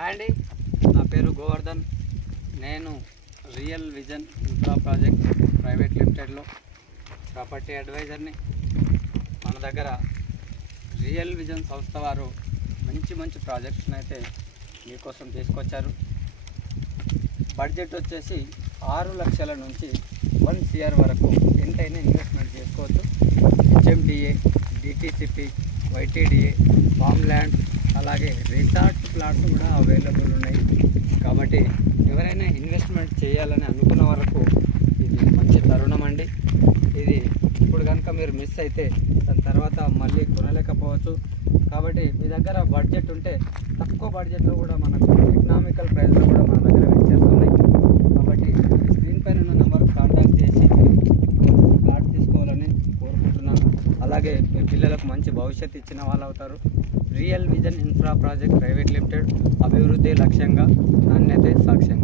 Hi అండి, నా పేరు గోవర్ధన్. నేను real vision infra project private లిమిటెడ్లో ప్రాపర్టీ అడ్వైజర్ని. మన దగ్గర రియల్ విజన్ సంస్థ వారు మంచి ప్రాజెక్ట్స్ని అయితే మీకోసం తీసుకొచ్చారు. బడ్జెట్ వచ్చేసి 6 లక్షల నుంచి 1 CR వరకు ఎంతైనా ఇన్వెస్ట్మెంట్ చేసుకోవచ్చు. HMDA, DTCP, YTDA, farm land, అలాగే రిసార్ట్ ప్లాట్స్ కూడా అవైలబుల్ ఉన్నాయి. కాబట్టి ఎవరైనా ఇన్వెస్ట్మెంట్ చేయాలని అనుకున్న వరకు ఇది మంచి తరుణం అండి. ఇది ఇప్పుడు కనుక మీరు మిస్ అయితే దాని తర్వాత మళ్ళీ కొనలేకపోవచ్చు. కాబట్టి మీ దగ్గర బడ్జెట్ ఉంటే తక్కువ బడ్జెట్లో కూడా మనకు ఎకనామికల్ ప్రైస్లో కూడా మన దగ్గర వెంచర్స్ కాబట్టి స్క్రీన్ పైన ఉన్న నెంబర్ కాంటాక్ట్ చేసి ప్లాట్ తీసుకోవాలని కోరుకుంటున్నాను. అలాగే మీ పిల్లలకు మంచి భవిష్యత్తు ఇచ్చిన వాళ్ళు అవుతారు. Real vision infra project private limited, అభివృద్ధి లక్ష్యంగా, నాణ్యతే సాక్ష్యంగా.